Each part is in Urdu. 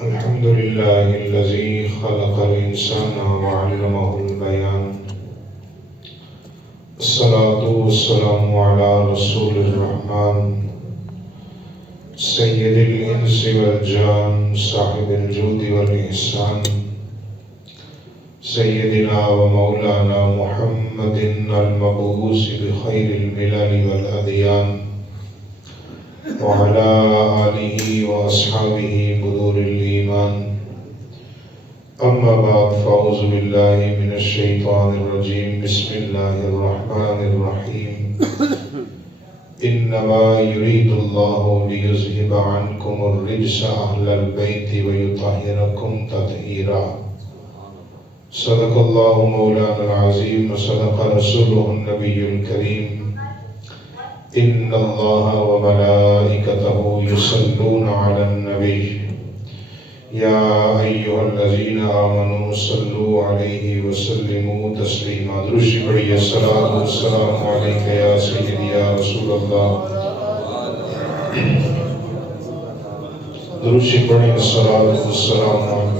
الحمد لله الذي خلق الإنسان وعلمه البيان. الصلاة والسلام على رسول الرحمن سيد الإنس والجان صاحب الجود والإحسان سيدنا ومولانا محمد المبعوث بخير الملل والأديان وعلى آله وأصحابه بدور الإيمان. أما بعد فأعوذ بالله من الشيطان الرجيم. بسم الله الرحمن الرحيم. إنما يريد الله ليذهب عنكم الرجس أهل البيت ويطهركم تطهيرا. صدق الله مولانا العظيم وصدق رسوله النبي الكريم. إن الله وملائكته يصلون على النبي يا أيها الذين آمنوا صلوا عليه وسلموا تسليما. درود پڑھیے. الصلاة والسلام عليك يا سيدي يا رسول الله. درود پڑھیے. الصلاة والسلام عليك.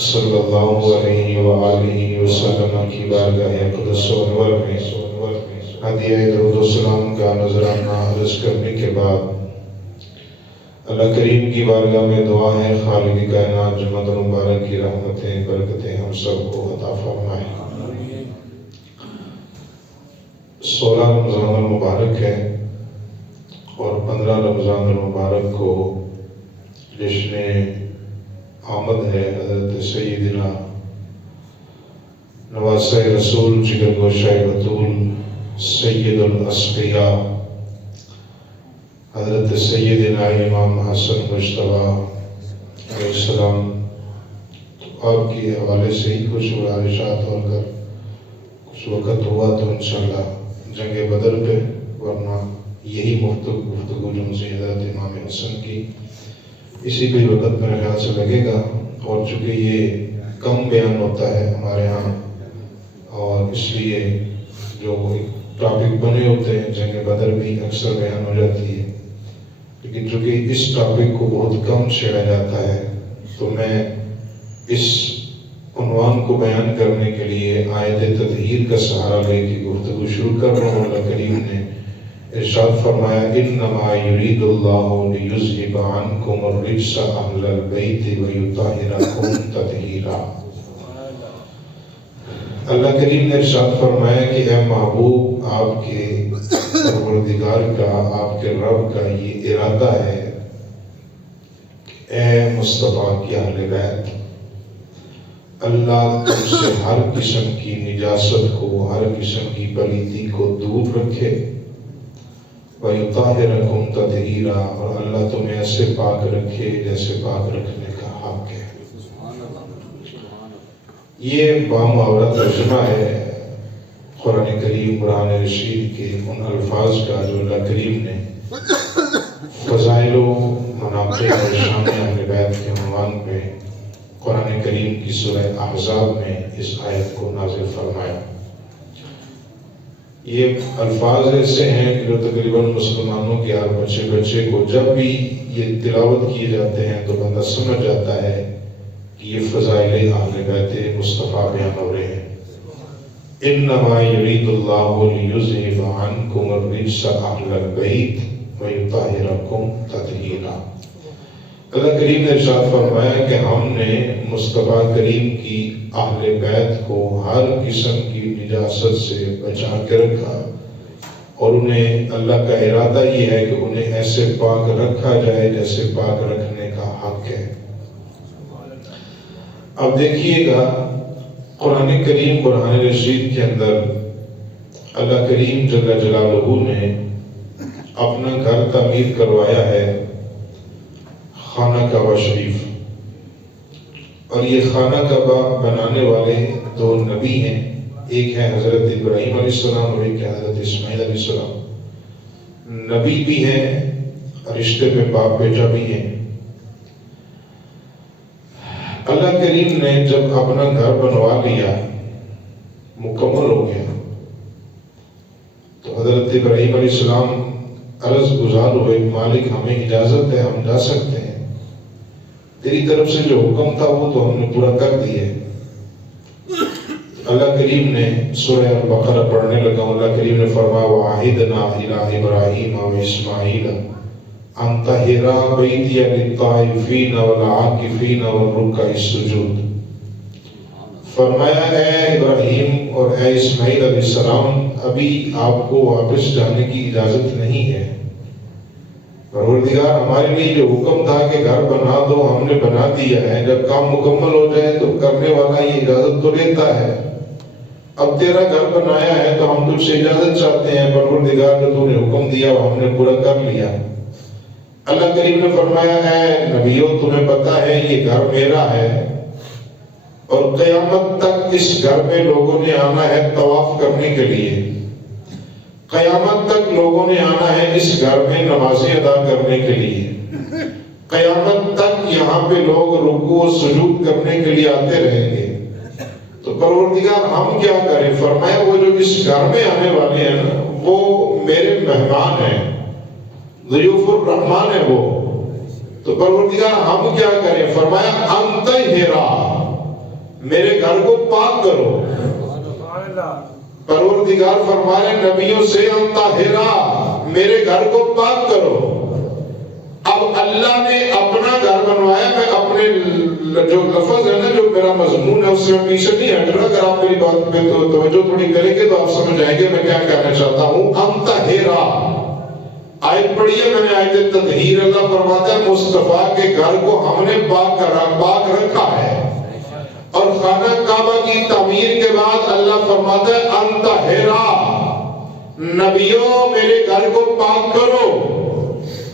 صلی اللہ علیہ وآلہ وسلم کی بارگاہ اقدس و انور میں ہدیہ درود و سلام کا نذرانہ عرض کرنے کے بعد اللہ کریم کی بارگاہ میں دعا ہے خالق کائنات جمعۃ المبارک کی رحمتیں برکتیں ہم سب کو عطا فرمائے۔ 16 رمضان المبارک ہے اور 15 رمضان المبارک کو جشن آمد ہے حضرت سیدنا نواسہ رسول جگر گوشہ بطول سید الاسقیاء حضرت سیدنا امام حسن مجتبیٰ علیہ السلام۔ تو آپ کے حوالے سے ہی کچھ گزارشات اور اگر کچھ وقت ہوا تو انشاءاللہ جنگ بدر پہ، ورنہ یہی گفتگو جو مجھے حضرت امام حسن کی اسی پہ وقت میرے خیال سے لگے گا، اور چونکہ یہ کم بیان ہوتا ہے ہمارے ہاں اور اس لیے جو ٹاپک بنے ہوتے ہیں جنگ بدر بھی اکثر بیان ہو جاتی ہے، لیکن چونکہ اس ٹاپک کو بہت کم چھیڑا جاتا ہے تو میں اس عنوان کو بیان کرنے کے لیے آیت تطہیر کا سہارا لے کے گفتگو شروع کر رہا ہوں۔ اللہ کریم نے ارشاد فرمایا انما یرید اللہ لیذھب عنکم الرجس اہل البیت ویطہرکم تطہیرا۔ اللہ کریم نے ارشاد فرمایا کہ اے محبوب، آپ کے پروردگار کا، آپ کے رب کا یہ ارادہ ہے کہ اے مصطفیٰ کی اہل بیت، اللہ تم سے ہر قسم کی نجاست کو، ہر قسم کی پلیتی کو دور رکھے، وَيُطَهِّرَكُمْ تَطْهِيرًا، اور اللہ تمہیں ایسے پاک رکھے جیسے پاک رکھنے کا حق ہے۔ یہ بامحاورہ ترجمہ ہے قرآن کریم قرآن رشید کے ان الفاظ کا جو اللہ کریم نے فضائل و مناقب اور شان اہل بیت کے عنوان پہ قرآن کریم کی سورہ احزاب میں اس آیت کو نازل فرمایا۔ یہ الفاظ ایسے ہیں کہ جو تقریباً مسلمانوں کے ہر بچے کو جب بھی یہ تلاوت کیے جاتے ہیں تو بندہ سمجھ جاتا ہے کہ یہ فضائل اہل بیت مصطفیٰ بیان ہو رہے ہیں۔ انما یرید اللہ لیذھب عنکم الرجس اہل البیت ویطہرکم تطہیرا۔ اللہ کریم نے ارشاد فرمایا کہ ہم نے مصطفیٰ کریم کی اہل بیت کو ہر قسم کی نجاست سے بچا کے رکھا، اور انہیں اللہ کا ارادہ یہ ہے کہ انہیں ایسے پاک رکھا جائے جیسے پاک رکھنے کا حق ہے۔ اب دیکھیے گا قرآن کریم قرآن رشید کے اندر اللہ کریم جل جلالہ نے اپنا گھر تعمیر کروایا ہے، خانہ کعبہ شریف، اور یہ خانہ کعبہ بنانے والے دو نبی ہیں، ایک ہے حضرت ابراہیم علیہ السلام اور ایک ہے حضرت اسماعیل علیہ السلام۔ نبی بھی ہیں، رشتے میں باپ بیٹا بھی ہیں۔ اللہ کریم نے جب اپنا گھر بنوا لیا، مکمل ہو گیا، تو حضرت ابراہیم علیہ السلام عرض گزار ہوئے، مالک ہمیں اجازت ہے، ہم جا سکتے ہیں، تیری طرف سے جو حکم تھا وہ تو ہم نے پورا کر دیا۔ اللہ کریم نے سورہ البقرہ پڑھنے لگا، اللہ کریم نے فرمایا وَعَهِدْنَا إِلَىٰ إِبْرَاهِيمَ وَإِسْمَاعِيلَ أَن طَهِّرَا بَيْتِيَ لِلطَّائِفِينَ وَالْعَاكِفِينَ وَالرُّكَّعِ السُّجُودِ۔ فرمایا اے ابراہیم اور اے اسماعیل علیہ السلام، ابھی آپ کو واپس جانے کی اجازت نہیں ہے۔ پروردگار ہمارے لیے جو حکم تھا کہ گھر بنا دو، ہم نے بنا دیا ہے، جب کام مکمل ہو جائے تو کرنے والا یہ اجازت تو لیتا ہے۔ اب تیرا گھر بنایا ہے تو ہم تجھ سے اجازت چاہتے ہیں، پروردگار جو تو نے حکم دیا وہ ہم نے پورا کر لیا۔ اللہ کریم نے فرمایا اے نبیوں، تمہیں پتا ہے یہ گھر میرا ہے، اور قیامت تک اس گھر میں لوگوں نے آنا ہے طواف کرنے کے لیے، قیامت تک لوگوں نے آنا ہے اس گھر میں نمازیں ادا کرنے کے لیے، قیامت تک یہاں پہ لوگ رکوع و سجود کرنے کے لیے آتے رہیں گے۔ تو پروردگار ہم کیا کریں؟ فرمایا وہ جو اس گھر میں آنے والے ہیں نا، وہ میرے مہمان ہیں، ضیوف الرحمان ہیں وہ، تو پروردگار ہم کیا کریں؟ فرمایا انطہرا، میرے گھر کو پاک کرو۔ پروردگار فرمائے نبیوں سے انطہرا، میرے گھر کو پاک کرو۔ اب اللہ نے اپنا گھر بنوایا، میں اپنے جو لفظ ہے نا، جو میرا مضمون ہے اس سے پیچھے نہیں ہٹ رہا. اگر آپ میری بات پہ توجہ تھوڑی کریں گے تو آپ سمجھ آئیں گے میں کیا کہنا چاہتا ہوں. انطہرا آیت پڑھی ہے میں نے، آیت تطہیر. اللہ فرماتا ہے مصطفیٰ کے گھر کو ہم نے پاک رکھا ہے. اور خانہ کعبہ کی تعمیر کے بعد اللہ فرماتا ہے انطہرا، نبیوں میرے گھر کو پاک کرو،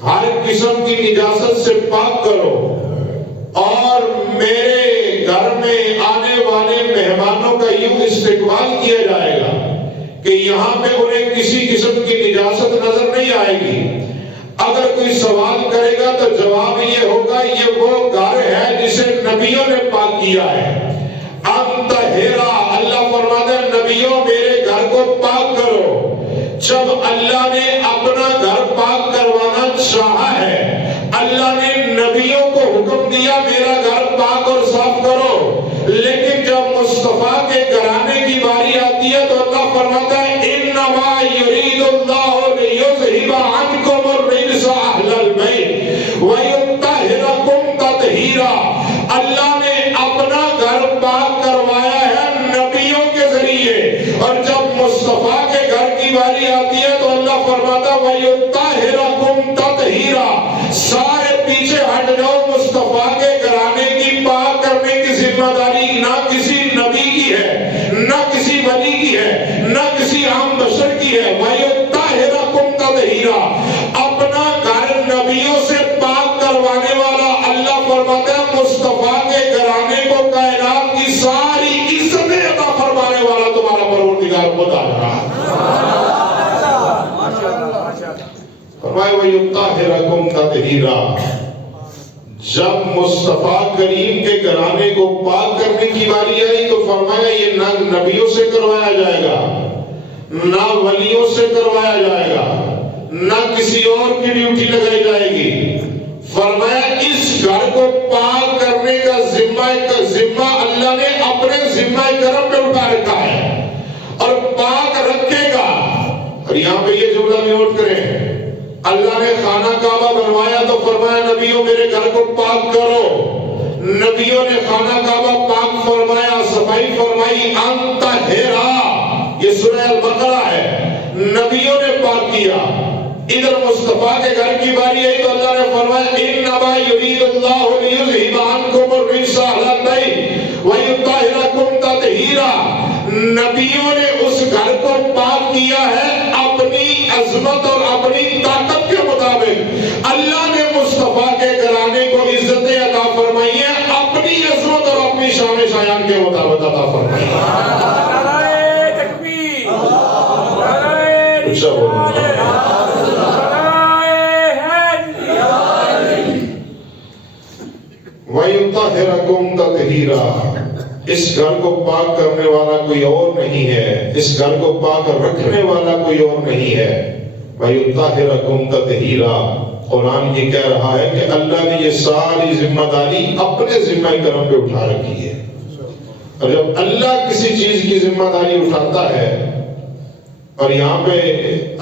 ہر قسم کی نجاست سے پاک کرو، اور میرے گھر میں آنے والے مہمانوں کا یوں استقبال کیا جائے گا کہ یہاں پہ انہیں کسی قسم کی نجاست نظر نہیں آئے گی. اگر کوئی سوال کرے گا تو جواب یہ ہوگا یہ وہ گھر ہے جسے نبیوں نے پاک کیا ہے. انطہرا، اللہ فرماتا ہے نبیوں میرے گھر کو پاک کرو. جب اللہ نے اپنا گھر پاک کروانا چاہا ہے، اللہ نے نبیوں کو حکم دیا میرا گھر پاک اور صاف کرو. لیکن جب مصطفیٰ کے گھرانے کی باری آتی ہے تو اللہ فرماتا ہے انما یرید اللہ لیذھب عنکم الرجس اہل البیت ویطہرکم تطہیرا. اللہ نے اپنا گھر پاک کروایا ہے نبیوں کے ذریعے، اور جب مصطفیٰ کے گھر کی باری آتی ہے تو اللہ فرماتا ہے وَيُطَّهِرَكُمْ تَطْهِيرًا. سارے پیچھے ہٹ جاؤ، مصطفیٰ کے گھرانے کی پاک کرنے کی ذمہ داری نہ کسی نبی کی ہے، نہ کسی ولی کی ہے، نہ کسی عام بشر کی ہے. وَيُطَّهِرَكُمْ تَطْهِيرًا، اپنا گھر نبیوں سے پاک کروانے والا اللہ فرماتا ہے مصطفیٰ کے گھرانے کو کائنات کی ساری عزتیں عطا فرمانے والا تمہارا پروردگار خدا ہے. فرمائے وَيُطَّهِرَكُمْ تَطْهِيرًا. جب مصطفیٰ کریم کے گھرانے کو پاک کرنے کی باری آئی تو فرمایا یہ نہ نبیوں سے کروایا جائے گا، نہ ولیوں سے کروایا جائے گا، نہ کسی اور کی ڈیوٹی لگائی جائے گی. فرمایا اس گھر کو پاک کرنے کا ذمہ اللہ نے اپنے ذمہ کرم پہ اٹھا رکھا ہے اور پاک رکھے گا. اور یہاں پہ یہ جملہ نوٹ کریں، اللہ نے خانہ کعبہ بنوایا تو فرمایا نبیوں میرے گھر کو پاک کرو. نبیوں نے خانہ کعبہ پاک فرمایا، صفائی فرمائی. انطہرا، یہ سورہ البقرہ ہے، نبیوں نے پاک کیا. ادھر مصطفیٰ کے گھر کی باری آئی تو اللہ نے فرمایا انما یرید اللہ لیذھب عنکم الرجس اہل البیت ویطہرکم تطہیرا. نبیوں نے اس گھر کو پاک کیا ہے اپنی عظمت اور اپنی طاقت کے مطابق. اللہ نے مصطفیٰ کے گھرانے کو عزتیں عطا فرمائی ہیں اپنی عظمت اور اپنی شان شایان کے مطابق عطا فرمائی ہیں. نعرہ تکبیر، وَيُطَّهِرَكُمْ تَطْهِيرًا. اس گھر کو پاک کرنے والا کوئی اور نہیں ہے، اس گھر کو پاک رکھنے والا کوئی اور نہیں ہے. وَيُطَّهِرَكُمْ تَطْهِيرًا. قرآن یہ کہہ رہا ہے کہ اللہ نے یہ ساری ذمہ داری اپنے ذمہ کرم پہ اٹھا رکھی ہے. اور جب اللہ کسی چیز کی ذمہ داری اٹھاتا ہے، اور یہاں پہ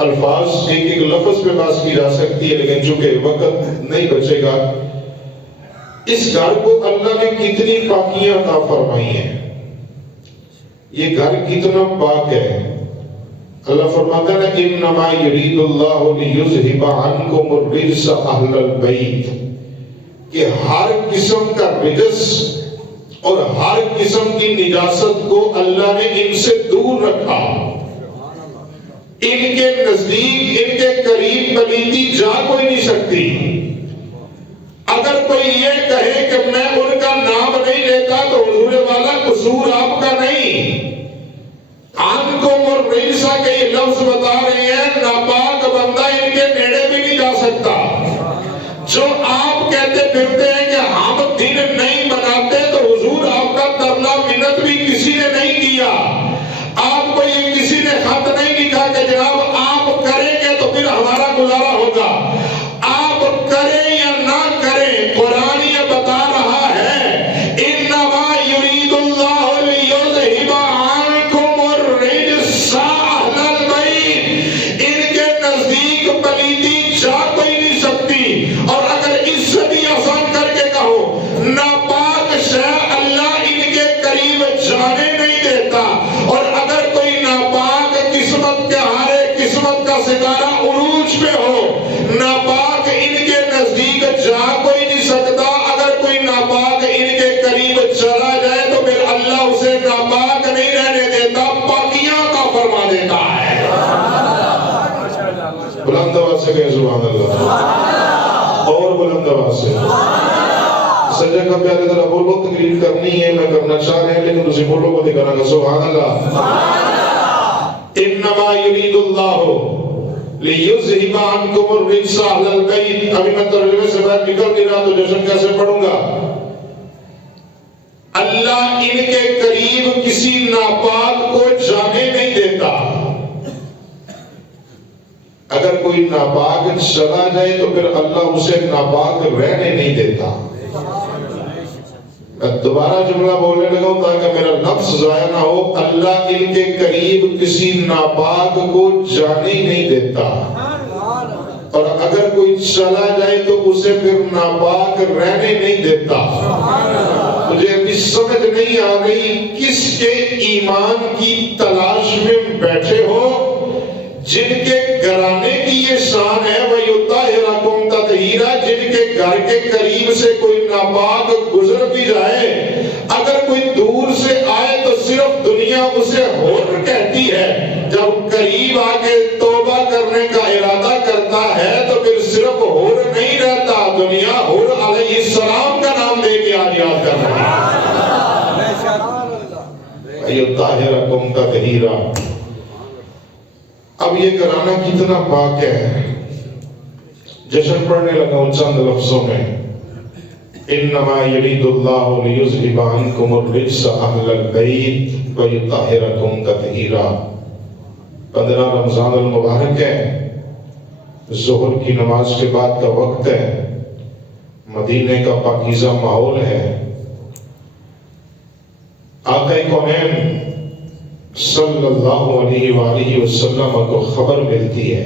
الفاظ ایک ایک لفظ پہ بات کی جا سکتی ہے لیکن چونکہ وقت نہیں بچے گا، اس گھر کو اللہ نے کتنی پاکیاں عطا فرمائی ہیں، یہ گھر کتنا پاک ہے. اللہ فرماتا ہے انما یرید اللہ لیذھب عنکم الرجس اہل البیت، کہ ہر قسم کا رجس اور ہر قسم کی نجاست کو اللہ نے ان سے دور رکھا. ان کے نزدیک، ان کے قریب پلیتی جا کوئی نہیں سکتی. اگر کوئی یہ کہے کہ میں ان کا نام نہیں لیتا تو حضور والا قصور آپ کا نہیں. عنکم الرجس کے یہ لفظ بتا رہے ہیں ناپاک بندہ ان کے نیڑے بھی نہیں جا سکتا. جو آپ کہتے پھرتے ہیں کہ ہم دن نہیں بناتے تو حضور آپ کا ترلا منت بھی کسی نے نہیں کیا. آپ کو یہ کسی نے خط نہیں لکھا کہ جناب آپ کریں گے تو پھر ہمارا گزارا ہوگا. آپ کریں یا نہ کریں، قرآن یہ بتا رہا ہے انما یرید اللہ لیذھب عنکم الرجس اہل البیت، ناپاک ان کے نزدیک جا کوئی نہیں سکتا. اگر کوئی ناپاک ان کے قریب چلا جائے تو پھر اللہ اسے ناپاک نہیں رہنے دیتا، پاکیاں کا فرما دیتا ہے. بلند آواز سے کہیں سبحان اللہ، اور بلند آواز سے. سجدہ کا پیارے ذرا بولو، تقریر کرنی ہے، میں کرنا چاہ رہے ہیں لیکن تسی بولو کو دکھانا گا. سبحان اللہ. انما یرید اللہ لیذہب عنکم الرجس اہل البیت. ابھی میں ترجمے سے باہر نکل نہیں رہا تو جشن کیسے پڑھوں گا. اللہ ان کے قریب کسی ناپاک کو جانے نہیں دیتا. اگر کوئی ناپاک چلا جائے تو پھر اللہ اسے ناپاک رہنے نہیں دیتا. میں دوبارہ جملہ بولنے لگا ہوں تاکہ میرا لفظ ضائع نہ ہو. اللہ ان کے قریب کسی ناپاک کو جانے ہی نہیں دیتا، اور اگر کوئی چلا جائے تو اسے پھر ناپاک رہنے نہیں دیتا. مجھے ابھی سمجھ نہیں آ رہی کس کے ایمان کی تلاش میں بیٹھے ہو جن کے گھرانے کی یہ شان ہے وَيُطَهِّرَكُمْ تَطْهِيرًا. جن کے گھر کے قریب سے کوئی ناپاک گزر بھی جائے، اگر کوئی دور سے آئے تو صرف دنیا اسے حر کہتی ہے. جب قریب آ کے توبہ کرنے کا ارادہ کرتا ہے تو پھر صرف حر نہیں رہتا، دنیا حر علیہ السلام کا نام دے کے آج یاد کر رہا ہے. وَيُطَهِّرَكُمْ تَطْهِيرًا. اب یہ گھرانہ کتنا پاک ہے. جشن پڑھنے لگا ہوں چند لفظوں میں. انما یرید اللہ لیذہب عنکم الرجس اہل البیت ویطہرکم تطہیرا. 15 رمضان المبارک ہے، ظہر کی نماز کے بعد کا وقت ہے، مدینے کا پاکیزہ ماحول ہے. آقا کونین صلی اللہ علیہ وآلہ وسلم کو خبر ملتی ہے.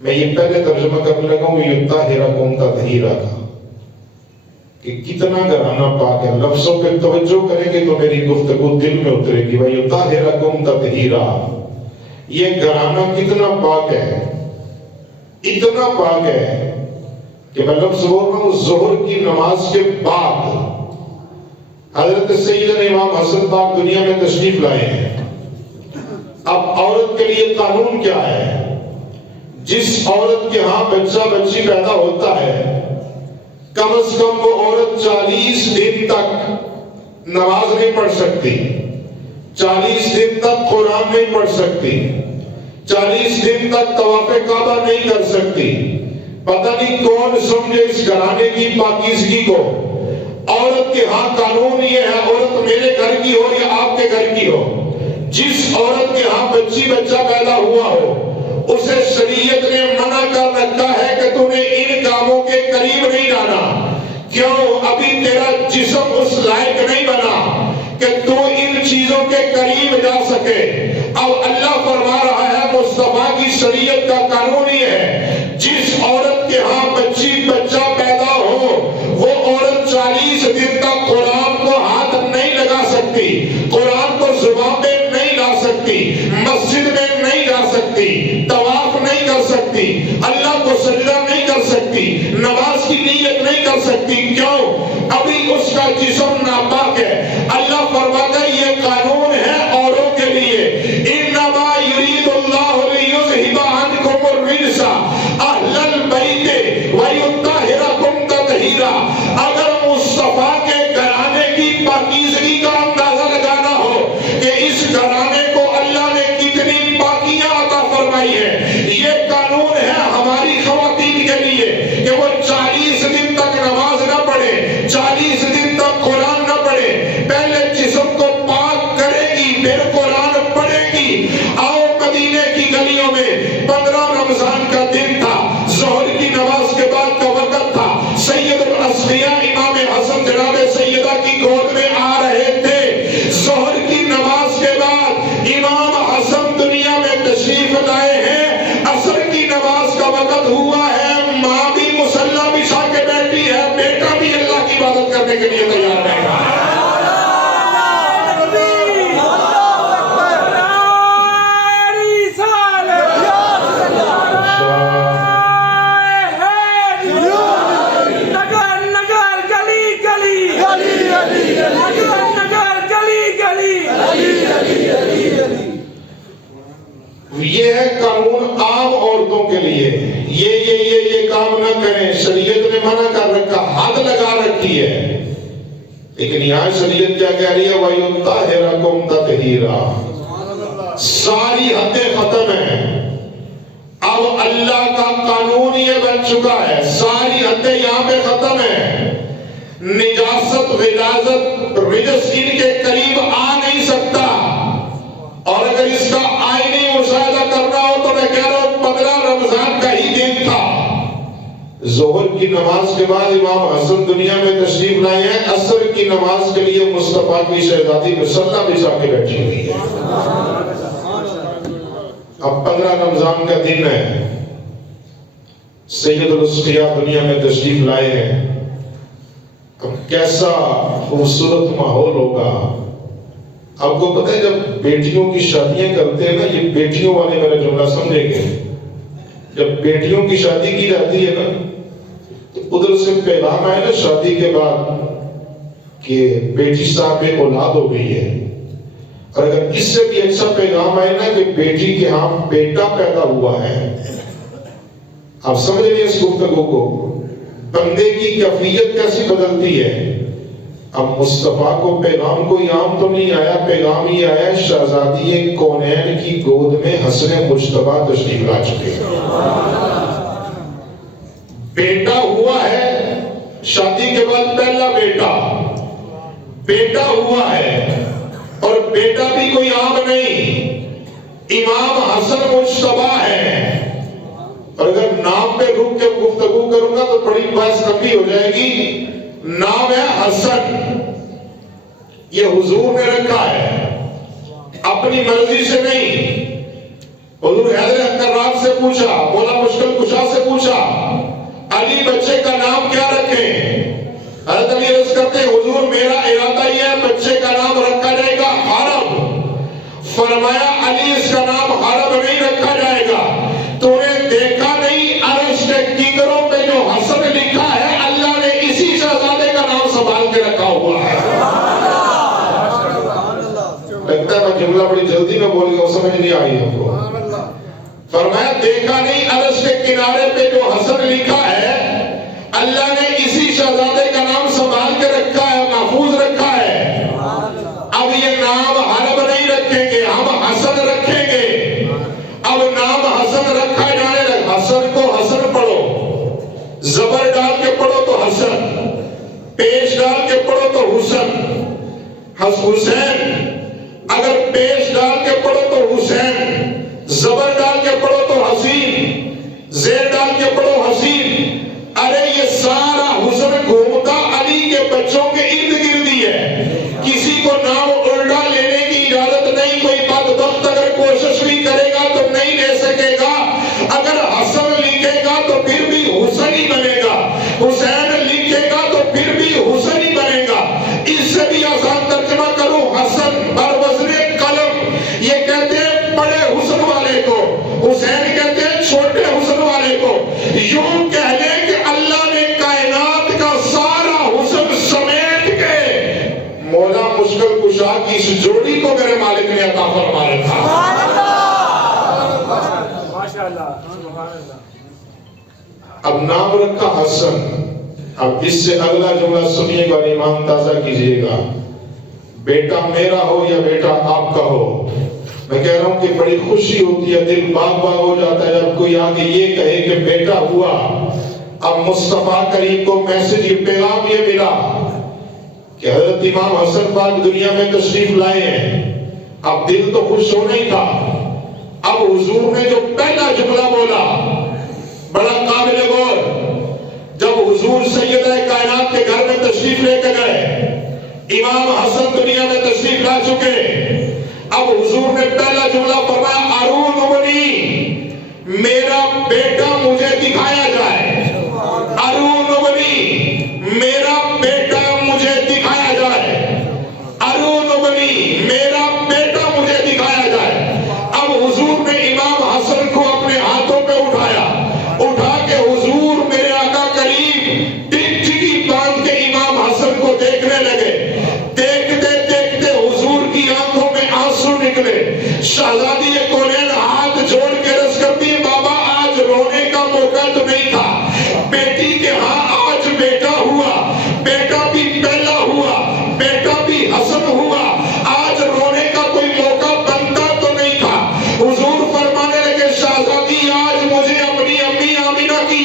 میں یہ پہلے ترجمہ کرنے لگا ہوں یطہرکم تطہیرا کا کہ کتنا گھرانہ پاک ہے. لفظوں پہ توجہ کریں گے تو میری گفتگو دل میں اترے گی. وَيُطَهِّرَكُمْ تَطْهِيرًا. یہ گھرانہ کتنا پاک ہے، اتنا پاک ہے کہ میں لفظ بول رہا ہوں ظہر کی نماز کے بعد حضرت سیدنا امام حسن پاک دنیا میں تشریف لائے ہیں. اب عورت کے لیے قانون کیا ہے؟ جس عورت کے ہاں بچہ بچی پیدا ہوتا ہے کم از کم وہ عورت 40 دن تک نماز نہیں پڑھ سکتی، 40 دن تک قرآن نہیں پڑھ سکتی، 40 دن تک طواف کعبہ نہیں کر سکتی. پتہ نہیں کون سمجھے اس گھرانے کی پاکیزگی کو. عورت کے ہاں قانون یہ ہے، عورت میرے گھر کی ہو یا آپ کے گھر کی ہو، جس عورت کے ہاں بچی بچہ پیدا ہوا ہو اسے شریعت نے منع کر رکھا ہے کہ تو نے ان کاموں کے قریب نہیں جانا. کیوں؟ ابھی تیرا جسم اس لائق نہیں بنا کہ تو ان چیزوں کے قریب جا سکے. اب اللہ فرما رہا ہے مصطفیٰ کی شریعت کا قانون یہ ہے جس عورت کے ہاں بچی بچہ پیدا ہو وہ عورت 40 دن تک قرآن کو ہاتھ نہیں لگا سکتی، قرآن کو زبان پہ نہیں لا سکتی، مسجد میں نہیں جا سکتی، طواف نہیں کر سکتی، اللہ کو سجدہ نہیں کر سکتی، نماز کی نیت نہیں کر سکتی. کیوں؟ ابھی اس کا جسم ناپاک ہے. اللہ فرماتا ہے یہ قانون ہے اوروں کے لیے. انما یرید اللہ لیذہب عنکم الرجس نہ کریں، شریعت نے منع کر رکھا، حد لگا رکھی ہے، لیکن یہاں شریعت کیا کہہ رہی ہے؟ وَيُطَّهِرَكُمْ تَطْهِيرًا، ساری حدیں ختم ہیں، اب اللہ کا قانون یہ بن چکا ہے، ساری حدیں یہاں پہ ختم ہیں، نجاست، غلاظت، رجس ان کے قریب آ نہیں سکتا، اور اگر اس کا آئینی مشاہدہ کرنا ہو تو میں کہہ رہا ہوں 15 رمضان کا ہی دن تھا، ظہر کی نماز کے بعد امام حسن دنیا میں تشریف لائے ہیں، عصر کی نماز کے لیے مصطفیٰ کی شہزادی مصلی بچھا کے بیٹھی ہوئی ہے، اب 15 رمضان کا دن ہے، سید الاسقیاء دنیا میں تشریف لائے ہیں، اب کیسا خوبصورت ماحول ہوگا۔ آپ کو پتہ ہے جب بیٹیوں کی شادیاں کرتے ہیں نا، یہ بیٹیوں والے میرا جملہ سمجھیں گے، جب بیٹیوں کی شادی کی جاتی ہے نا تو ادھر سے پیغام آئے نا شادی کے بعد کہ بیٹی صاحب میں اولاد ہو گئی ہے، اور اگر اس سے بھی اچھا پیغام آئے نا کہ بیٹی کے ہاں بیٹا پیدا ہوا ہے، آپ سمجھ رہے ہیں اس گفتگو کو، بندے کی کیفیت کیسی بدلتی ہے۔ اب مصطفیٰ کو پیغام کوئی عام تو نہیں آیا، پیغام یہ آیا شہزادی کونین کی گود میں حسن مجتبیٰ تشریف لا چکے، بیٹا ہوا ہے، شادی کے بعد پہلا بیٹا ہوا ہے، اور بیٹا بھی کوئی عام نہیں، امام حسن مجتبیٰ ہے، اور اگر نام پہ رک کے گفتگو کروں گا تو بڑی بحث لمبی ہو جائے گی۔ نام ہے حسن، یہ حضور نے رکھا ہے، اپنی مرضی سے نہیں۔ حضور حیدر کرار سے پوچھا، مولا مشکل کشا سے پوچھا علی بچے کا نام کیا رکھیں؟ حضرت علی عرض کرتے حضور میرا ارادہ یہ ہے بچے کا نام رکھا جائے گا حرب۔ فرمایا علی اس کا نام حرب نہیں رکھا جائے گا، تو نے دیکھا نہیں عرش کے کنگروں پہ جو حسن لکھا ہے اللہ نے اسی شہزادے کا نام سنبھال کے رکھا ہوا ہے۔ لگتا ہے میں جملہ بڑی جلدی میں بول گیا، سمجھ نہیں آئی ہم کو۔ فرمایا دیکھا نہیں عرش کے کنارے پہ جو حسن لکھا ہے اللہ نے اسی شہزادے کا نام سنبھال کے رکھا ہے، محفوظ رکھا ہے۔ اب یہ نام حرب نہیں رکھیں گے، ہم حسن رکھیں گے۔ اب نام حسن رکھا جانے لگا، حسن کو حسن پڑھو، زبر ڈال کے پڑھو تو حسن، پیش ڈال کے پڑھو تو حسن، حسین اگر پیش ڈال کے پڑھو تو حسین، زبر ڈال کے پڑھو تو حسین، زیر ڈال کے پڑھو حسین۔ ارے یہ سارا حسن گھومتا علی کے بچوں کے ارد گرد ہی ہے، کسی کو نام الٹا لینے کی اجازت نہیں، کوئی بدبخت اگر کوشش بھی کرے گا تو نہیں لے سکے گا، اگر حسن لکھے گا تو پھر بھی حسن ہی بنے گا، حسین لکھے گا تو پھر بھی حسن ہی بنے گا۔ اس سے بھی آسان ترجمہ کروں، حسن بروزن قلم، یہ کہتے ہیں بڑے حسن والے کو، حسین کہتے ہیں چھوٹے حسن والے کو۔ یوں کہہ لیں کہ اللہ نے کائنات کا سارا حسن سمیٹ کے مولا مشکل کشا کی اس جوڑی کو میرے مالک نے عطا فرما رکھا۔ اب نام رکھا حسن، اب اس سے اگلا جملہ سنیے گا، ایمان تازہ کیجئے گا، بیٹا میرا ہو یا بیٹا آپ کا ہو، میں کہہ رہا ہوں کہ بڑی خوشی ہوتی ہے، دل باغ باغ ہو جاتا ہے جب کوئی آگے یہ کہے کہ بیٹا ہوا۔ اب مصطفیٰ کریم کو میسج، یہ پیغام یہ ملا کہ حضرت امام حسن پاک دنیا میں تشریف لائے ہیں، اب دل تو خوش ہونا ہی تھا۔ اب حضور نے جو پہلا جملہ بولا بڑا قابل غور، جب حضور سیدہ کائنات کے گھر میں تشریف لے کے گئے، امام حسن دنیا میں تشریف لا چکے، اب حضور نے پہلا جملہ فرمایا ارون ابنی، میرا بیٹا مجھے دکھایا جائے، ارون ابنی، میرا بیٹا مجھے دکھایا جائے، ارون ابنی، میرا بیٹا مجھے دکھایا جائے۔ اب حضور نے امام حسن کو اپنے ہاتھوں پہ اٹھا کے حضور میرے آقا کریم ٹکی باندھ کے امام حسن کو دیکھنے لگے، دیکھتے دیکھتے حضور کی آنکھوں میں آنسو نکلے۔ شہزادی کونین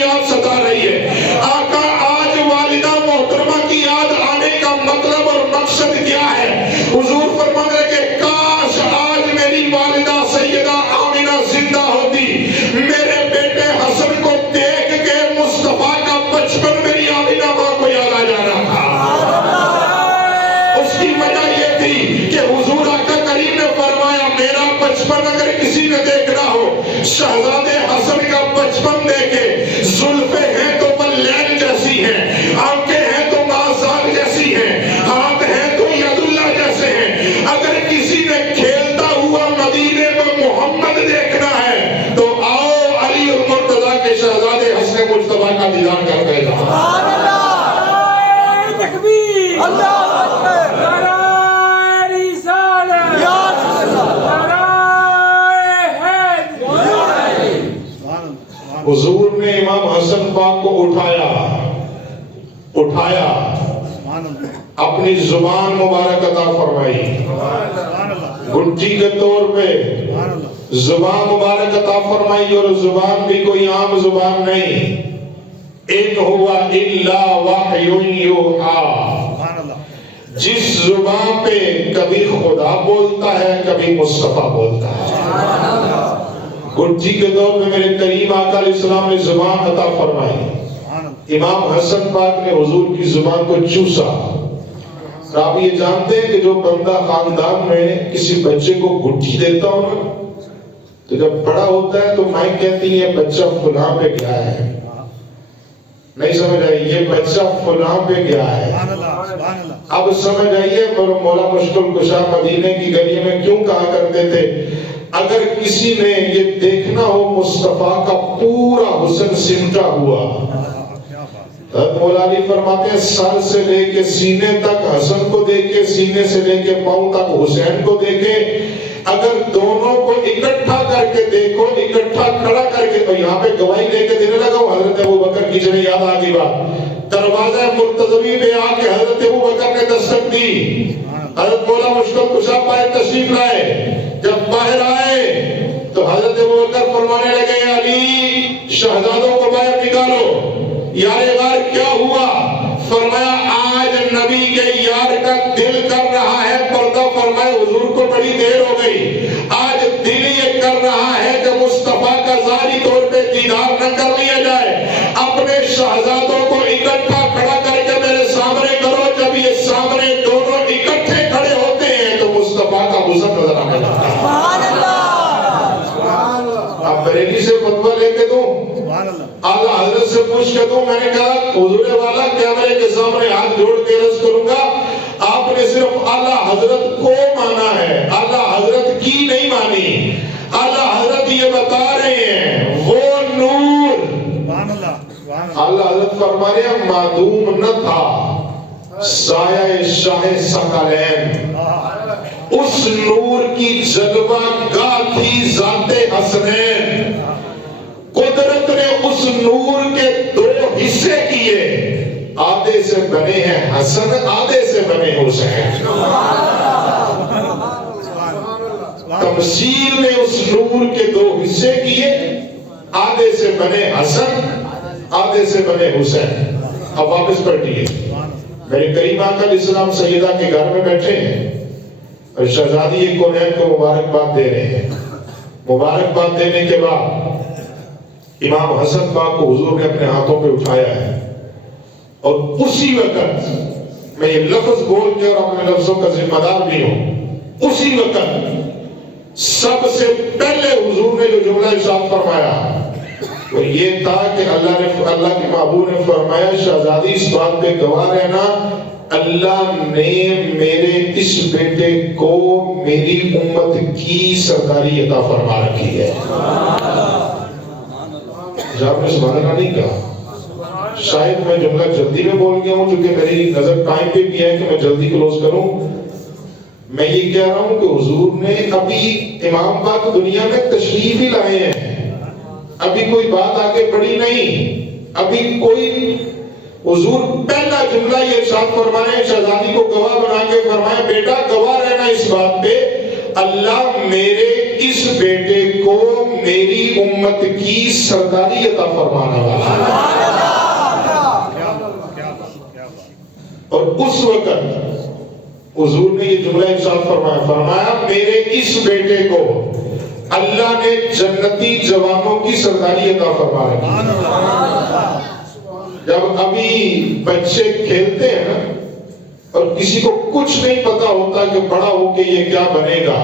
یاد ستا رہی ہے۔ آقا آج والدہ محترمہ کی یاد آنے کا مطلب اور مقصد کیا ہے؟ حضور فرما رہے کہ کاش آج میری والدہ سیدہ آمنہ زندہ ہوتی، میرے بیٹے حسن کو دیکھ کے مصطفیٰ کا بچپن میری آمنہ ماں کو یاد آ جانا تھا۔ اس کی وجہ یہ تھی کہ حضور آقا کریم نے فرمایا میرا بچپن اگر کسی نے دیکھنا ہو، شہزادے حسن کا بچپن دیکھے، زلفیں ہیں تو واللین جیسی ہیں، آنکھیں ہیں تو مازاق جیسی ہیں، ہاتھ ہیں تو یداللہ جیسے ہیں۔ اگر کسی نے کھیلتا ہوا مدینے میں محمد دیکھنا ہے تو آؤ علی المرتضیٰ کے شہزادے حسن مصطفیٰ کا دیدار کر کے جاؤ۔ تکبیر، اللہ اکبر، نعرہ رسالت، یا نعرہ حیدر۔ حضور نے امام حسن پاک کو اٹھایا اپنی زبان مبارک عطا فرمائی، گھٹی کے طور پہ زبان مبارک عطا فرمائی، اور زبان بھی کوئی عام زبان نہیں، ان ہوا الا وحی یوحی، جس زبان پہ کبھی خدا بولتا ہے کبھی مصطفیٰ بولتا ہے۔ گھٹی کے دور میں میرے کریم آقا علیہ السلام نے زبان عطا فرمائی، امام حسن پاک نے حضور کی زبان کو چوسا۔ آپ یہ جانتے ہیں کہ جو بندہ خاندان میں کسی بچے کو گھٹی دیتا ہو نا، تو جب بڑا ہوتا ہے تو مائیں کہتی ہیں بچہ فلاں پہ گیا ہے، نہیں سمجھ آئی، یہ بچہ فلاں پہ گیا ہے۔ اب سمجھ آئیے مولا مشکل کشا مدینے کی گلی میں کیوں کہا کرتے تھے اگر کسی نے یہ دیکھنا ہو مصطفیٰ کا پورا حسن سمٹا ہوا، حضرت مولا علی فرماتے ہیں سر سے لے کے سینے تک حسن کو دیکھے، سینے سے لے کے پاؤں تک حسین کو دیکھے، اگر دونوں کو اکٹھا کر کے دیکھو، اکٹھا کھڑا کر کے، تو یہاں پہ گواہی لے کے دینے لگا ہوں حضرت ابوبکر کی، جنہیں یاد آ گئی بات، دروازہ مرتضوی پہ آ کے حضرت ابوبکر نے دستک دی، حضرت مولا مشکل کشا باہر تشریف لائے، جب باہر آئے تو حضرت ابوبکر فرمانے لگے علی شہزادوں کو باہر نکالو، یار غار کیا ہوا؟ فرمایا آج نبی کے یار کا دل کر رہا ہے پردہ فرمائے حضور کو بڑی دیر ہو گئی، آج دل یہ کر رہا ہے کہ مصطفیٰ کا ظاہری طور پہ دیدار نہ کر لیا جائے، اپنے شہزادوں کو اکٹھا کھڑا کر کے میرے سامنے کرو، جب یہ سامنے دونوں اکٹھے کھڑے ہوتے ہیں تو مصطفیٰ کا حسن نظر آنے لگتا ہے۔ اب بریلی سے فتویٰ لے کے دوں، اعلیٰ حضرت سے پوچھ کے دوں، میں نے کہا حضور والا کیمرے کے سامنے ہاتھ جوڑ کے عرض کروں گا آپ نے صرف اعلیٰ حضرت کو مانا ہے، اعلیٰ حضرت کی نہیں مانی۔ اعلیٰ حضرت یہ بتا رہے ہیں وہ نور، اعلیٰ حضرت فرما رہے ہیں معدوم نہ تھا، سایہ شاہ ثقلین، اس نور کی جلوہ گاہ تھی ذات حسنین، قدرت نے اس نور کے دو حصے کیے، آدھے سے بنے ہیں حسن، آدھے سے بنے حسین۔ تمثیل نے اس نور کے دو حصے کیے، آدھے سے بنے حسن، آدھے سے بنے حسین۔ اب واپس پلٹیے، میرے کریم آقا علیہ السلام سیدہ کے گھر میں بیٹھے ہیں اور شہزادی کونین کو مبارکباد دے رہے ہیں۔ مبارکباد دینے کے بعد امام حسن پاک کو حضور نے اپنے ہاتھوں پہ اٹھایا ہے، اور اسی وقت میں یہ لفظ بول کے اور اپنے لفظوں کا ذمہ دار بھی ہوں، اسی وقت سب سے پہلے حضور نے جو جملہ ارشاد فرمایا وہ یہ تھا کہ اللہ کے محبوب نے فرمایا شہزادی اس بات پہ گواہ رہنا اللہ نے میرے اس بیٹے کو میری امت کی سرداری عطا فرما رکھی ہے۔ آپ نے سبحان اللہ نہیں کہا، شاید میں جملہ جلدی میں بول گیا ہوں کیونکہ میری نظر ٹائم پہ بھی ہے کہ میں جلدی کلوز کروں۔ میں یہ کہہ رہا ہوں کہ حضور نے ابھی امام پاک دنیا میں تشریف ہی لائے ہیں، ابھی کوئی بات آگے بڑھی نہیں، ابھی کوئی حضور پہلا جملہ یہ ارشاد فرمائے شہزادی کو گواہ بنا کے فرمایا بیٹا گواہ رہنا اس بات پہ اللہ میرے اس بیٹے کو میری امت کی سرداری عطا فرمانے والا ہے۔ اس وقت حضور نے یہ جملہ ارشاد فرمایا میرے اس بیٹے کو اللہ نے جنتی جوانوں کی سرداری عطا فرما رکھی. جب ابھی بچے کھیلتے ہیں نا اور کسی کو کچھ نہیں پتا ہوتا کہ بڑا ہو کے یہ کیا بنے گا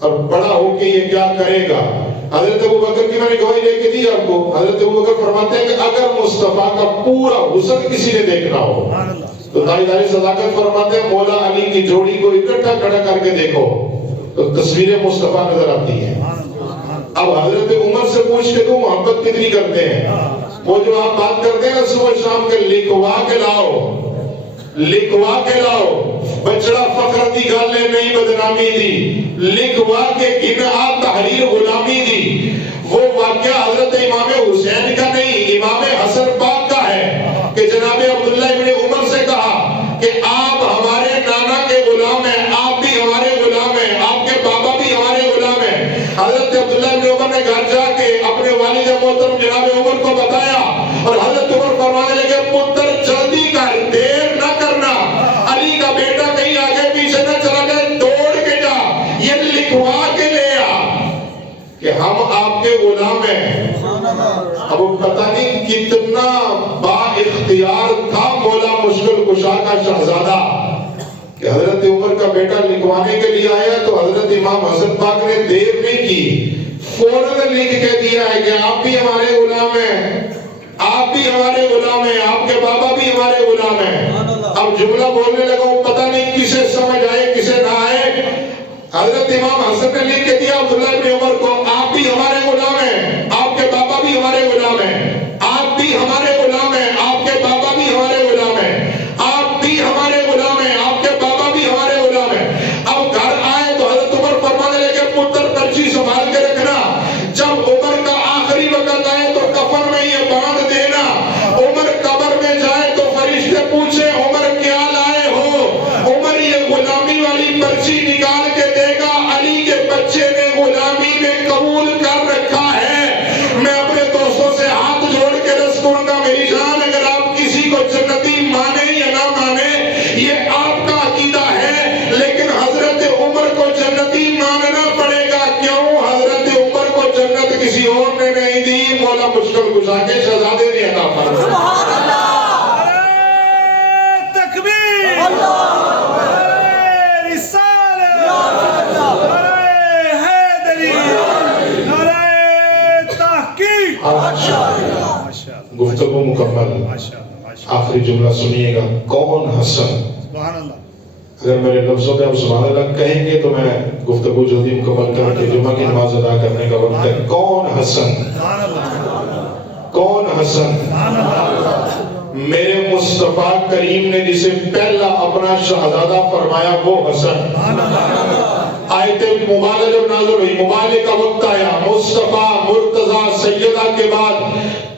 اور بڑا ہو کے یہ کیا کرے گا. حضرت ابوبکر کی میں نے گواہی لے کے دی آپ کو. حضرت ابوبکر فرماتے ہیں کہ اگر مصطفیٰ کا پورا حسن کسی نے دیکھنا ہو تو تاجدار صداقت فرماتے ہیں مولا علی کی جوڑی کو اکٹھا کھڑا کر کے دیکھو تو تصویر مصطفیٰ نظر آتی ہے. اب حضرت عمر سے پوچھ کے تو محبت کتنی کرتے ہیں. وہ جو آپ بات کرتے ہیں نا صبح شام کے لکھوا کے لاؤ بچڑا فخر دی گل نے نہیں بدنامی دی لکھوا کے گنا تحریر غلامی دی. وہ واقعہ حضرت امام حسین کا نہیں امام حسن پاک کا ہے کہ جناب عبداللہ ابن عمر سے کہا کہ آپ ہمارے نانا کے غلام ہیں, آپ بھی ہمارے غلام ہیں, آپ کے بابا بھی ہمارے غلام ہیں. حضرت عبداللہ ابن عمر نے گھر جا کے اپنے والد محترم جناب عمر کو بتایا اور حضرت عمر فرمانے لگے پتر جلدی کر, دیر نہ کرنا, علی کا بیٹا کہیں آگے پیچھے نہ چلا جائے, دوڑ کے جا یہ لکھوا کے لے آ کہ ہم آپ کے غلام ہیں. اب وہ پتہ نہیں کتنا با اختیار تھا مولا مشکل کشا کا شہزادہ کہ حضرت عمر کا بیٹا لکھوانے کے لیے آیا تو حضرت امام حسن پاک نے دیر نہیں کی, فوراً لکھ کے دیا ہے کہ آپ بھی ہمارے غلام ہیں, آپ بھی ہمارے غلام ہیں, آپ کے بابا بھی ہمارے غلام ہیں. اب جملہ بولنے لگا پتہ نہیں کسے سمجھ آئے کسے نہ آئے. حضرت امام حسن نے لکھ کے دیا عبداللہ ابن عمر کو آپ بھی ہمارے غلام ہیں, آپ کے بابا بھی ہمارے غلام ہیں, آپ بھی ہمارے غلام ہیں, آپ کے بابا بھی ہمارے غلام ہیں, آپ بھی ہمارے غلام ہیں, آپ کے بابا بھی ہمارے غلام ہیں. اب گھر آئے تو حضرت عمر فرمانے لگے پتر پرچی سنبھال کے رکھنا, جب عمر کا آخری وقت آئے تو کفن میں یہ باندھ دینا. عمر قبر میں جائے تو فرشتے پوچھے عمر کیا لائے ہو, عمر یہ غلامی والی پرچی نکال کے دے گا, علی کے بچے نے غلامی میں قبول کر رکھا ہے. میں اپنے دوستوں سے ہاتھ جوڑ کے رس کروں گا میری جان, اگر آپ کسی کو جنتی مانے یا نہ مانے یہ آپ کا عقیدہ ہے, لیکن حضرت عمر کو جنتی ماننا پڑے گا. کیوں؟ حضرت عمر کو جنت کسی اور نے نہیں دی, مولا مشکل کشا کے شہزادے نے عطا فرمائی. تکبیر, رسالت, حیدری, نعرہ تحقیق. گفتگو مکمل, آخری جملہ سنیے گا. کون حسن؟ اگر میرے لفظوں پہ آپ سبحان اللہ کہیں گے تو میں گفتگو جلدی مکمل کر کے جمعہ کی نماز ادا کرنے کا وقت ہے. کون حسن؟ کون حسن؟ میرے مصطفیٰ کریم نے جسے پہلا اپنا شہزادہ فرمایا وہ حسن. آیت مبالغہ جب نازل ہوئی, مبالغہ کا وقت آیا, مصطفیٰ مرتضیٰ سیدہ کے بعد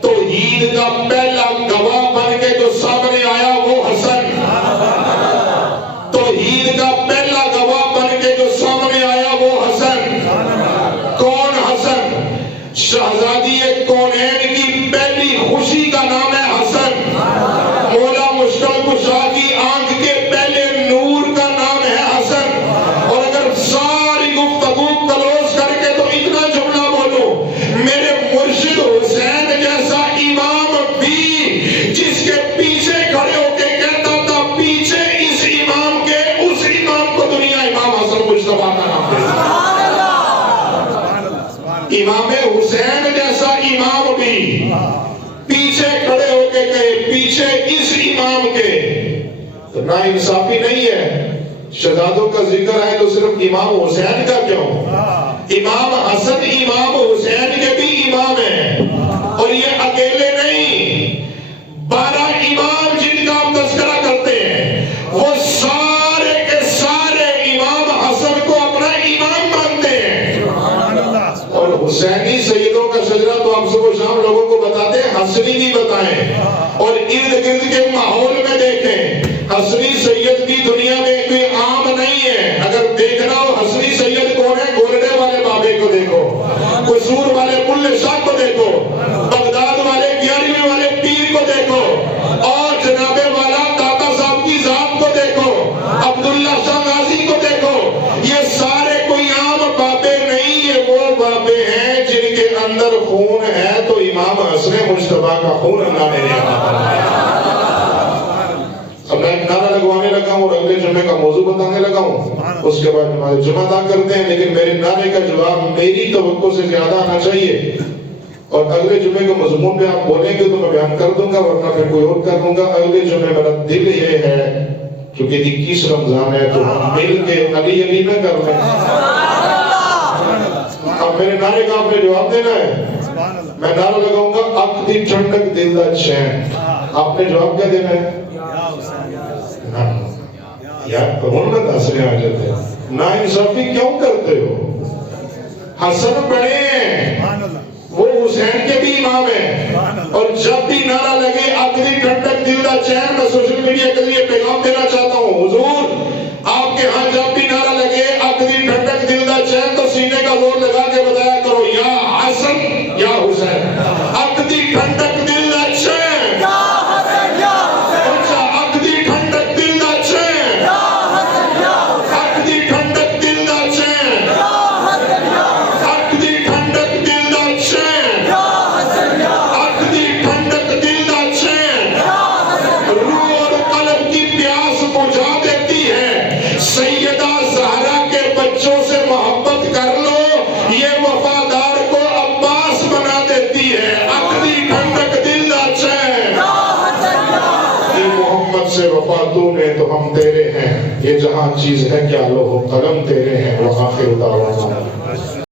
توحید کا پہلا گواہ بن کے جو سامنے آیا وہ حسن. توحید کا پہلا گواہ بن کے جو سامنے آیا وہ حسن. کون حسن؟ شہزادی کونین کی پہلی خوشی کا نام ہے حسن. مولا مشکل کشا کی آنکھ کے پہلے نور کا نام ہے حسن. اور اگر ساری گفتگو کلوز کر کے تو اتنا جملہ بولو, میرے مرشد حسین جیسا امام بھی جس کے پیچھے کھڑے ہو کے کہتا تھا پیچھے اس امام کے, اس امام کو دنیا امام حسن مصطفیٰ کا نام دے. امام حسین جیسا امام بھی پیچھے کھڑے ہو کے کہے پیچھے اس امام کے. تو نا انصافی نہیں ہے, شہزادوں کا ذکر ہے تو صرف امام حسین کا کیوں؟ امام حسن امام حسین کے بھی امام ہیں, اور یہ اکیلے نہیں, 12 امام جن کا آپ تذکرہ کرتے ہیں وہ سارے کے سارے امام حسن کو اپنا امام مانتے ہیں. اور حسینی سیدوں کا شجرہ تو آپ صبح شام لوگوں کو بتاتے ہیں, حسنی بھی بتائیں, اور ارد گرد کے ماحول میں دیکھیں. حسنی سید کی دنیا میں کوئی عام نہیں ہے. اگر دیکھنا ہو حسنی سید کون ہے, گولڈے والے بابے کو دیکھو, قصور والے بلے شاہ کو دیکھو, بغداد والے 11ویں والے پیر کو دیکھو, اور جناب والا داتا صاحب کی ذات مجتبی کا خون اللہ نے عطا فرمایا۔ اب میں ایک نعرہ لگوانے لگا ہوں اور اگلے جمعے کا موضوع بتانے لگا ہوں، اس کے بعد ہمارے جمعہ ادا کرتے ہیں، لیکن میرے نعرے کا جواب میری توقع سے زیادہ آنا چاہیے، اور اگلے جمعے کے مضمون پہ آپ بولیں گے تو میں بیان کر دوں گا، ورنہ پھر کوئی اور کر دوں گا۔ اگلے جمعے میرا دل یہ ہے چونکہ 21 رمضان ہے تو ہم مل کے علی علی نہ کر لیں۔ اب میرے نعرے کا آپ نے جواب دینا ہے، میں نعرہ لگاؤں گا عقد دی ٹھنڈک دل دا چین، آپ نے جواب کیا دینا ہے؟ یار حرمت حسنے آ جاتے ہیں، نا انصافی کیوں کرتے ہو؟ حسن بڑے ہیں، وہ حسین کے بھی امام ہیں، اور جب بھی نعرہ لگے عقدی ٹھنڈک دل دا چین، میں سوشل میڈیا کے لیے پیغام دینا چاہتا ہوں، حضور آپ کے ہاں جب بھی نعرہ لگے عقدی ٹھنڈک دل دا چین تو سینے کا زور لگا کے بتایا کرو یا حسن یا حسین، عقدی ٹھنڈک دل دا چین، عقدی ٹھنڈک دل دا چین، عقدی ٹھنڈک دل دا چین، عقدی ٹھنڈک دل دا چین، عقدی ٹھنڈک دل دا چین، روح اور قلب کی پیاس بجھا دیتی ہے، سیدہ زہرا کے بچوں سے محبت کر لو، یہ وفادار کو عباس بنا دیتی ہے، عقدی ٹھنڈک دل دا چین، یہ محمد سے وفا تو نے تو ہم تیرے ہیں، یہ جہاں چیز ہے کیا لوح و قلم تیرے ہیں، وآخر دعوانا